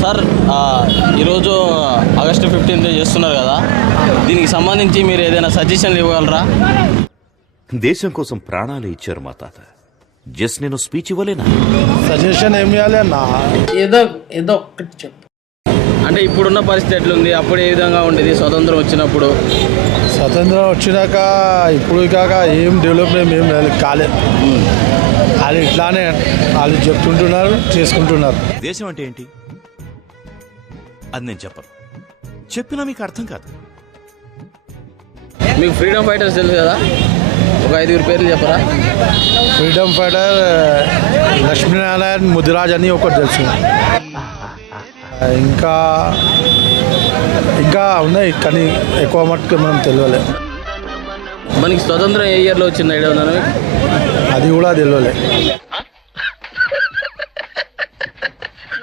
Sir ఈరోజు August 15th చేస్తున్నారు కదా, దీనికి సంబంధించి మీరు ఏదైనా సజెషన్లు ఇవ్వగలరా? దేశం కోసం ప్రాణాలు ఇచ్చారు మా తాత. జస్ట్ నేను స్పీచ్ ఇవ్వలేనా? సజెషన్ ఏమి ఇవ్వాలి అన్న? ఏదో ఏదో ఒక్కటి చెప్పు. అంటే ఇప్పుడున్న పరిస్థితి ఎట్లుంది, అప్పుడు ఏ విధంగా ఉండేది స్వతంత్రం వచ్చినప్పుడు? స్వతంత్రం వచ్చినాక ఇప్పుడు కాక ఏం డెవలప్మెంట్ ఏం కాలేదు. వాళ్ళు ఇట్లానే వాళ్ళు చెప్తుంటున్నారు, చేసుకుంటున్నారు. దేశం అంటే ఏంటి అది నేను చెప్పను. చెప్పినా మీకు అర్థం కాదు. మీకు ఫ్రీడమ్ ఫైటర్స్ తెలుసు కదా, ఒక 5 పేర్లు చెప్పరా? ఫ్రీడమ్ ఫైటర్ లక్ష్మీనారాయణ ముదిరాజ్ అని ఒకటి తెలుసు. ఇంకా ఇంకా ఉన్నాయి కానీ ఎక్కువ మట్టుకు మనం తెలియలే. మనకి స్వతంత్రం ఏ ఇయర్లో వచ్చింది ఐడియా ఉందా మీకు? అది కూడా తెలియలే.